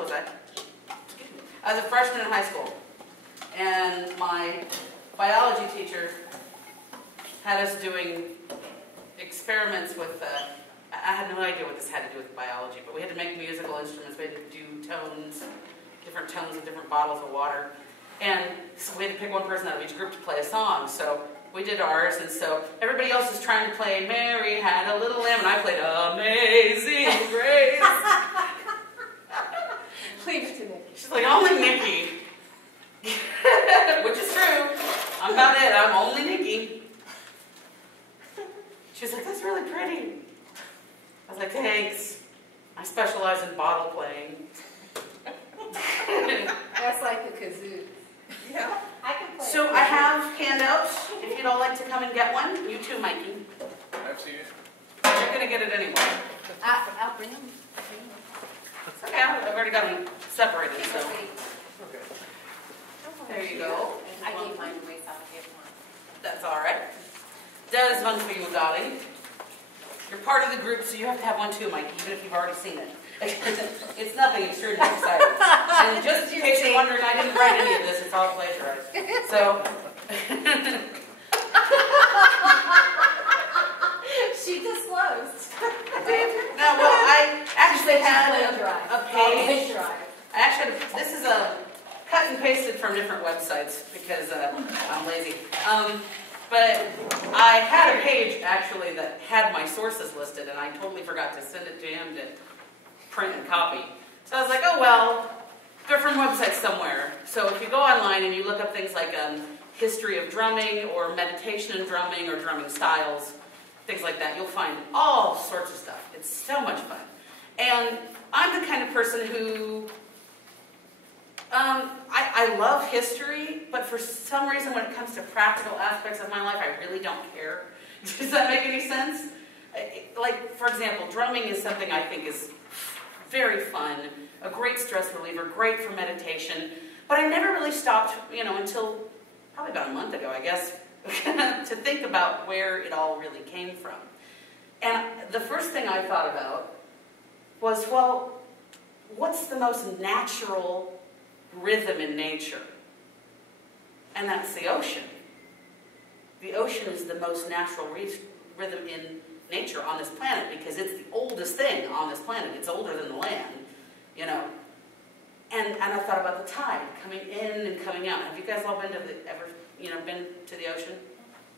was I? I was a freshman in high school, and my biology teacher had us doing experiments with, I had no idea what this had to do with biology, but we had to make musical instruments. We had to do tones, different tones of different bottles of water. And so we had to pick one person out of each group to play a song. So we did ours, and so everybody else is trying to play Mary Had a Little Lamb, and I played Amazing Grace. Leave it to Nikki. She's like, only Nikki. Which is true. I'm about it. I'm only Nikki. She's like, that's really pretty. I was like, thanks. I specialize in bottle playing. That's like the kazoo. Yeah. I can play. So I have handouts. If you'd all like to come and get one, you too, Mikey. I've seen it. You're going to get it anyway. I'll bring them. It's okay. I've already got them separated, so Okay. there you go. I gave mine away, so I'll give one. That's all right. That is one for you, darling. You're part of the group, so you have to have one too, Mike, even if you've already seen it. It's nothing extraordinarily exciting. And just in case you're wondering, I didn't write any of this. It's all plagiarized. So, She disclosed. no, well, I actually had a page. I actually had this is a cut and pasted from different websites because I'm lazy. But I had a page actually that had my sources listed, and I totally forgot to send it to him to print and copy. So I was like, oh well, they're from websites somewhere. So if you go online and you look up things like history of drumming or meditation and drumming or drumming styles, things like that, you'll find all sorts of stuff. It's so much fun. And I'm the kind of person who, I love history, but for some reason when it comes to practical aspects of my life, I really don't care. Does that make any sense? Like, for example, drumming is something I think is very fun, a great stress reliever, great for meditation, but I never really stopped, until probably about a month ago, I guess, to think about where it all really came from. And the first thing I thought about was, well, what's the most natural rhythm in nature? And that's the ocean. The ocean is the most natural rhythm in nature on this planet because it's the oldest thing on this planet. It's older than the land, And I thought about the tide coming in and coming out. Have you guys all been to been to the ocean?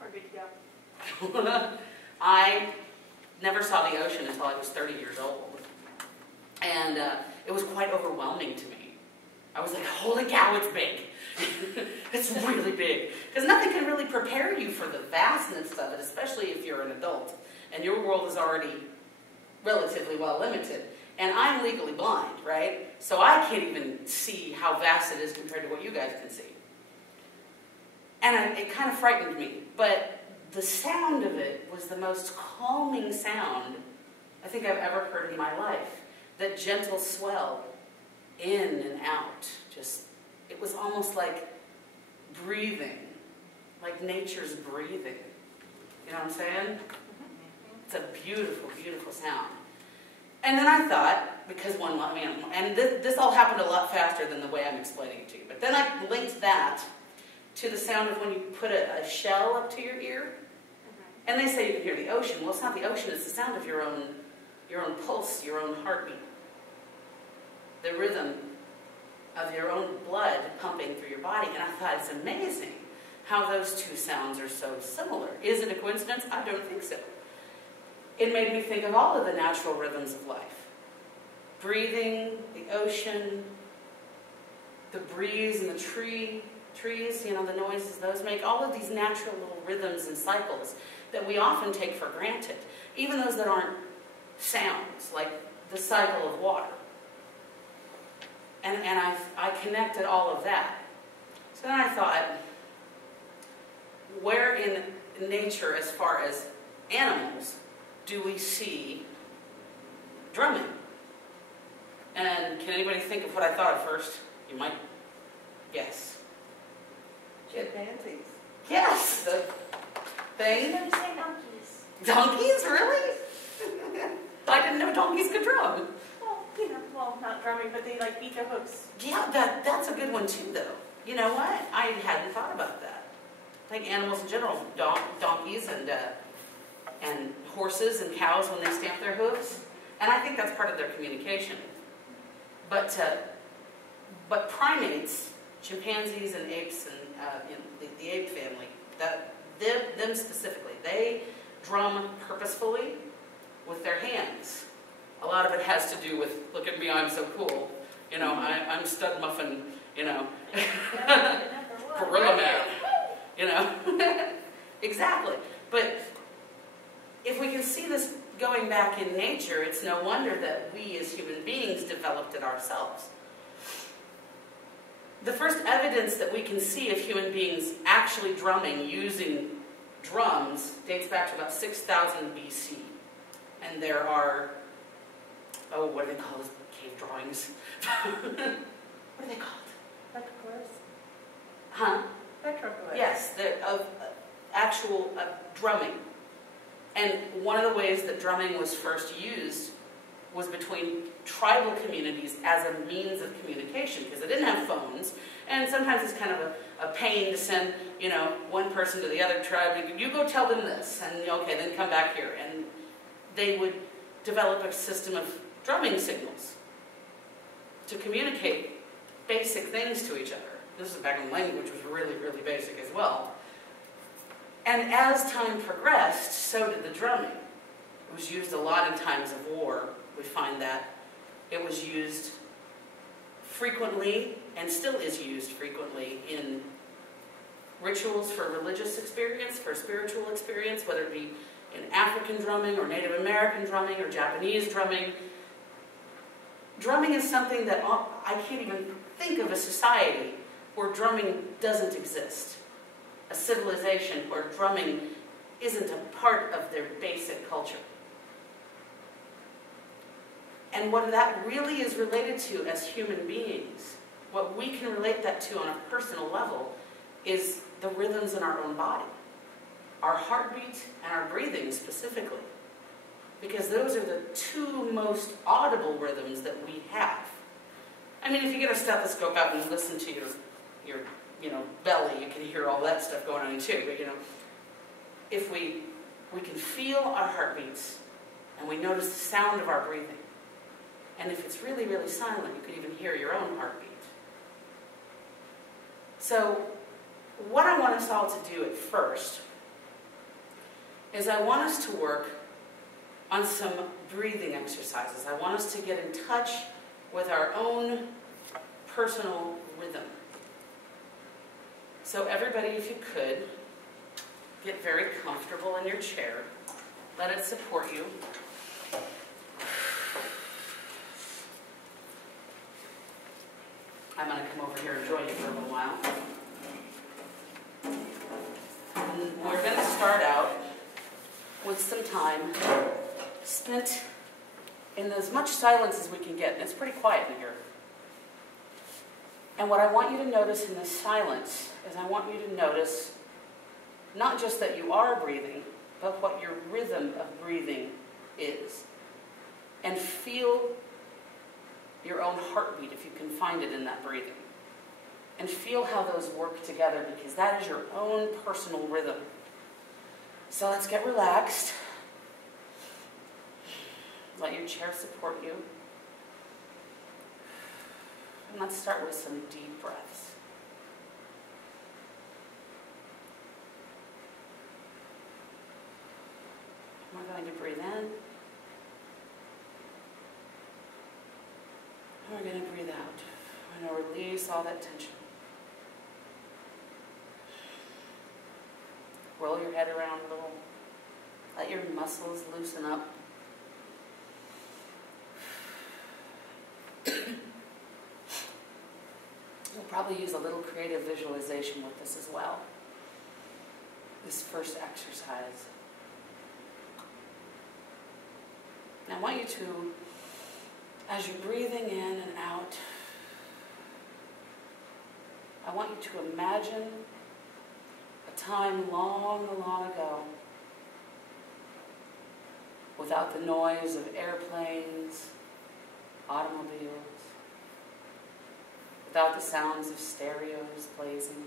Or good to go. I never saw the ocean until I was 30 years old. And it was quite overwhelming to me. I was like, holy cow, it's big. It's really big. Because nothing can really prepare you for the vastness of it, especially if you're an adult. And your world is already relatively well limited. And I'm legally blind, right? So I can't even see how vast it is compared to what you guys can see. And it kind of frightened me. But the sound of it was the most calming sound I think I've ever heard in my life. That gentle swell in and out. It was almost like breathing. Like nature's breathing. You know what I'm saying? It's a beautiful, beautiful sound. And then I thought, because this all happened a lot faster than the way I'm explaining it to you, but then I linked that to the sound of when you put a shell up to your ear, and they say you can hear the ocean. Well, it's not the ocean, it's the sound of your own pulse, your own heartbeat. The rhythm of your own blood pumping through your body. And I thought, it's amazing how those two sounds are so similar. Is it a coincidence? I don't think so. It made me think of all of the natural rhythms of life. Breathing, the ocean, the breeze and the trees, the noises those make, all of these natural little rhythms and cycles that we often take for granted, even those that aren't sounds, like the cycle of water. And I connected all of that. So then I thought, where in nature, as far as animals, do we see drumming? And can anybody think of what I thought at first? You might guess. Chimpanzees. Yes! The thing. You say donkeys. Donkeys? Really? I didn't know donkeys could drum. Well, well, not drumming, but they like beat their hooves. Yeah, that's a good one too, though. You know what? I hadn't thought about that. Like animals in general, donkeys and horses and cows when they stamp their hooves, and I think that's part of their communication. But primates, chimpanzees and apes and the ape family, them specifically, they drum purposefully with their hands. A lot of it has to do with, look at me, I'm so cool. You know, I'm stud muffin, you know, gorilla man, you know. Exactly. But if we can see this going back in nature, it's no wonder that we as human beings developed it ourselves. The first evidence that we can see of human beings actually drumming using drums dates back to about 6,000 BC. And there are, oh, what do they call those cave drawings? What are they called? Petroglyphs? Huh? Petroglyphs. Yes, of actual drumming. And one of the ways that drumming was first used was between tribal communities as a means of communication, because they didn't have phones, and sometimes it's kind of a pain to send, you know, one person to the other tribe. You go tell them this, and okay, then come back here. And they would develop a system of drumming signals to communicate basic things to each other. This is back when language was really, really basic as well. And as time progressed, so did the drumming. It was used a lot in times of war. We find that it was used frequently, and still is used frequently, in rituals for religious experience, for spiritual experience, whether it be in African drumming or Native American drumming or Japanese drumming. Drumming is something that I can't even think of a society where drumming doesn't exist. A civilization where drumming isn't a part of their basic culture. And what that really is related to as human beings, what we can relate that to on a personal level, is the rhythms in our own body. Our heartbeat and our breathing specifically. Because those are the two most audible rhythms that we have. I mean, if you get a stethoscope out and listen to your belly, you can hear all that stuff going on too. But if we can feel our heartbeats and we notice the sound of our breathing, and if it's really, really silent, you could even hear your own heartbeat. So what I want us all to do at first is I want us to work on some breathing exercises. I want us to get in touch with our own personal rhythm. So everybody, if you could, get very comfortable in your chair. Let it support you. I'm going to come over here and join you for a little while. And we're going to start out with some time spent in as much silence as we can get. And it's pretty quiet in here. And what I want you to notice in this silence is I want you to notice not just that you are breathing, but what your rhythm of breathing is. And feel your own heartbeat, if you can find it in that breathing. And feel how those work together, because that is your own personal rhythm. So let's get relaxed. Let your chair support you. And let's start with some deep breaths. We're going to breathe in. And we're going to breathe out. We're going to release all that tension. Roll your head around a little. Let your muscles loosen up. We'll probably use a little creative visualization with this as well. This first exercise. Now I want you to, as you're breathing in and out, I want you to imagine a time long, long ago, without the noise of airplanes, automobiles, without the sounds of stereos blazing.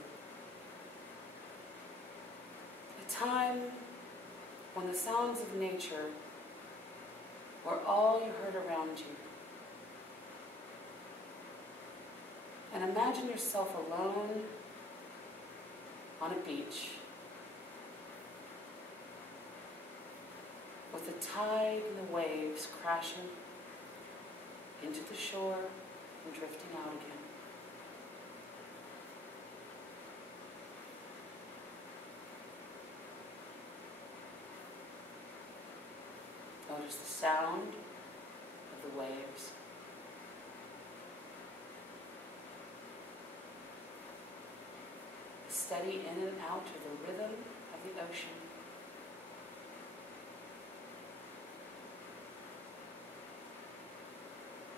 A time when the sounds of nature were all you heard around you. And imagine yourself alone on a beach with the tide and the waves crashing into the shore and drifting out again. Notice the sound of the waves. The steady in and out of the rhythm of the ocean.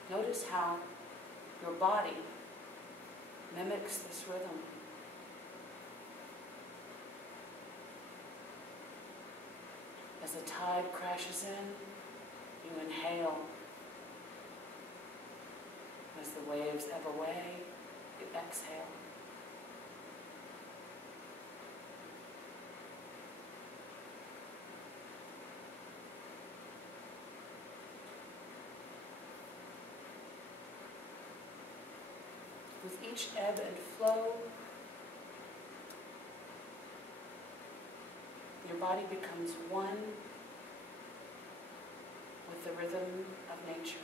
Notice how your body mimics this rhythm. As the tide crashes in, you inhale. As the waves ebb away, you exhale. With each ebb and flow, your body becomes one with the rhythm of nature.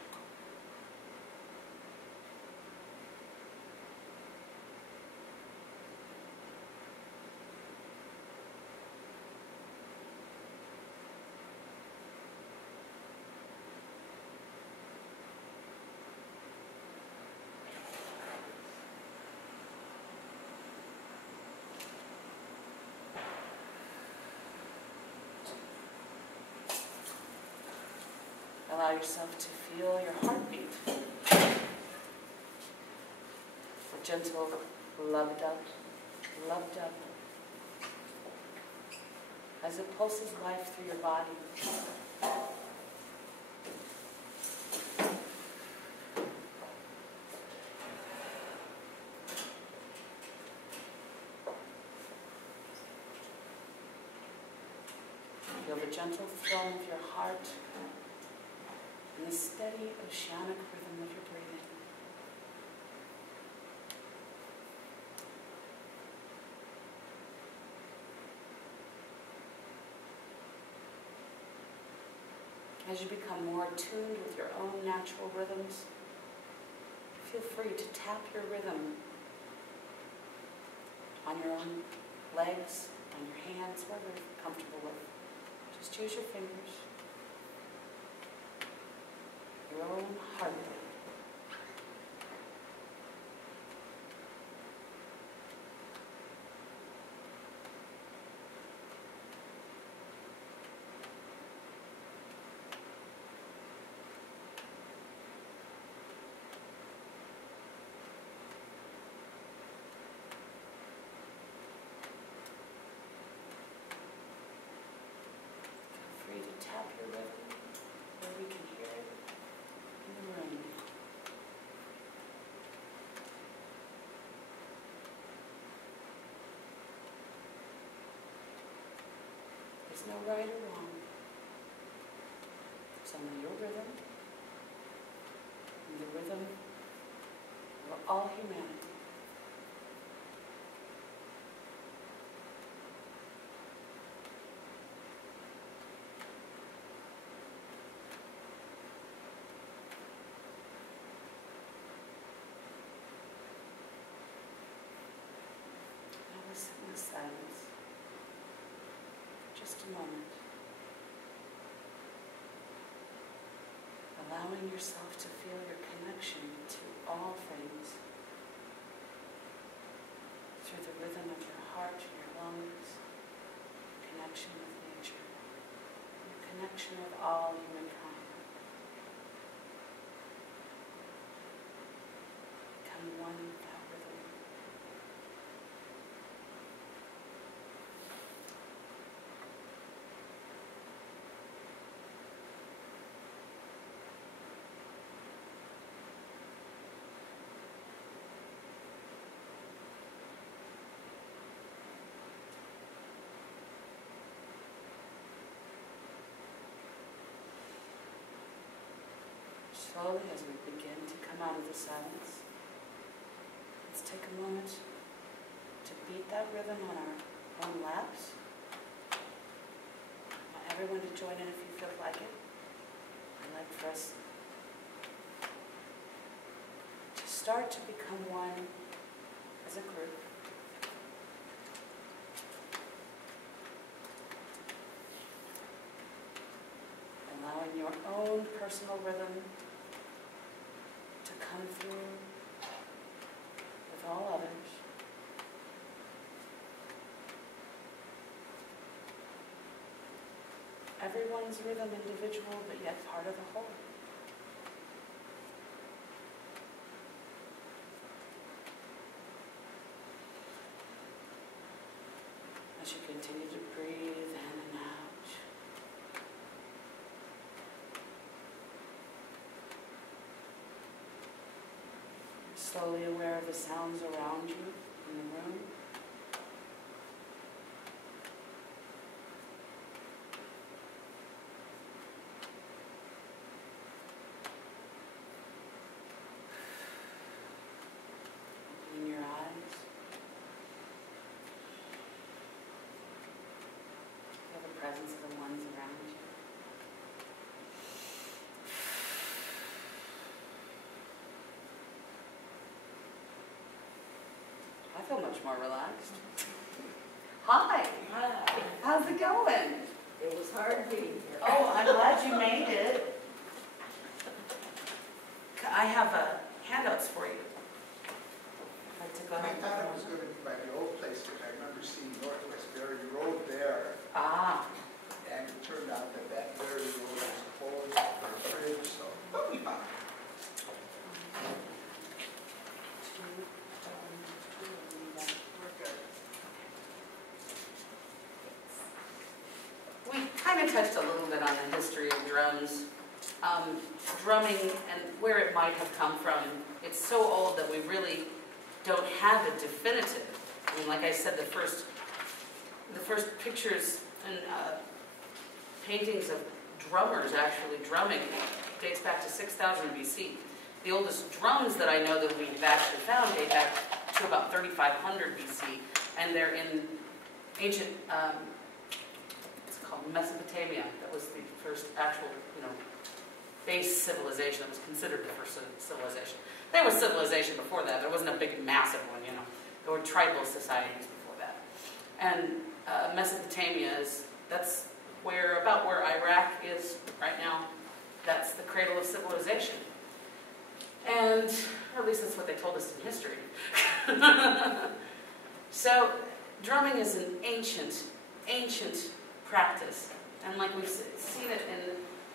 Allow yourself to feel your heartbeat. A gentle love-dub, love-dub, as it pulses life through your body. Feel the gentle thrum of your heart and the steady oceanic rhythm of your breathing. As you become more attuned with your own natural rhythms, feel free to tap your rhythm on your own legs, on your hands, whatever you're comfortable with. Just use your fingers. Your own heartbeat. Feel free to tap your rhythm where we can hear it in the room. There's no right or wrong. It's only your rhythm and the rhythm of all humanity. Now listen in silence for just a moment. Allowing yourself to feel your connection to all things through the rhythm of your heart and your lungs, connection with nature, your connection with all humankind. Become one with that rhythm. slowly, as we begin to come out of the silence, let's take a moment to beat that rhythm on our own laps. I want everyone to join in if you feel like it. I'd like for us to start to become one as a group. Allowing your own personal rhythm to come through with all others. Everyone's rhythm individual, but yet part of the whole. As you continue to breathe in and out, you're slowly aware of the sounds around you in the room. Opening your eyes. Feel the presence of the ones around you. I feel much more relaxed. Hi. Hi. How's it going? It was hard being here. Oh, I'm glad you made it. I have handouts for you. I'd like to go I ahead. thought it was going to be by the old place, because I remember seeing Northwest Berry Road there, Ah, and it turned out that that Berry Road was closed for a bridge, so, but we found it. We're good. we kind of touched a little bit on the history of drums. Drumming and where it might have come from. It's so old that we really don't have a definitive. I mean, like I said, the first pictures and paintings of drummers actually drumming dates back to 6000 BC. The oldest drums that I know that we've actually found date back to about 3500 BC, and they're in ancient, it's called Mesopotamia. That was the first actual, base civilization that was considered the first civilization. There was civilization before that, but it wasn't a big, massive one, There were tribal societies before that. And Mesopotamia that's about where Iraq is right now. That's the cradle of civilization. And, or at least that's what they told us in history. So, drumming is an ancient practice. And like we've seen it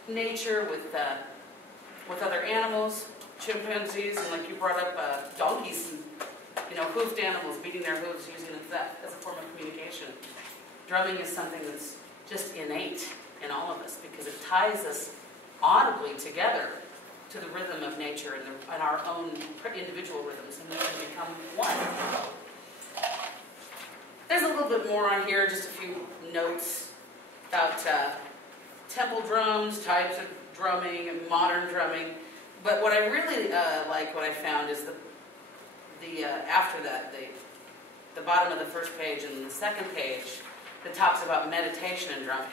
in nature with other animals, chimpanzees, and like you brought up donkeys, and hoofed animals beating their hooves using that as a form of communication. Drumming is something that's just innate in all of us because it ties us audibly together to the rhythm of nature and our own individual rhythms, and we can become one. There's a little bit more on here, just a few notes about temple drums, types of drumming, and modern drumming. But what I really like, what I found is after that, the bottom of the first page and the second page that talks about meditation and drumming.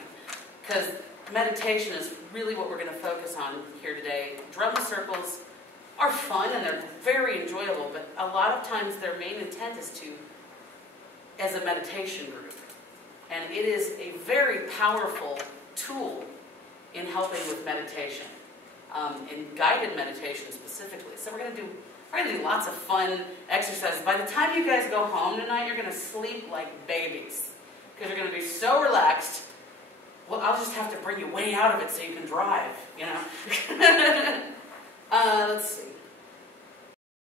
Because meditation is really what we're going to focus on here today. Drum circles are fun and they're very enjoyable, but a lot of times their main intent is as a meditation group. And it is a very powerful tool in helping with meditation, in guided meditation specifically. So we're going to do lots of fun exercises. By the time you guys go home tonight, you're going to sleep like babies because you're going to be so relaxed. Well, I'll just have to bring you way out of it so you can drive, Let's see.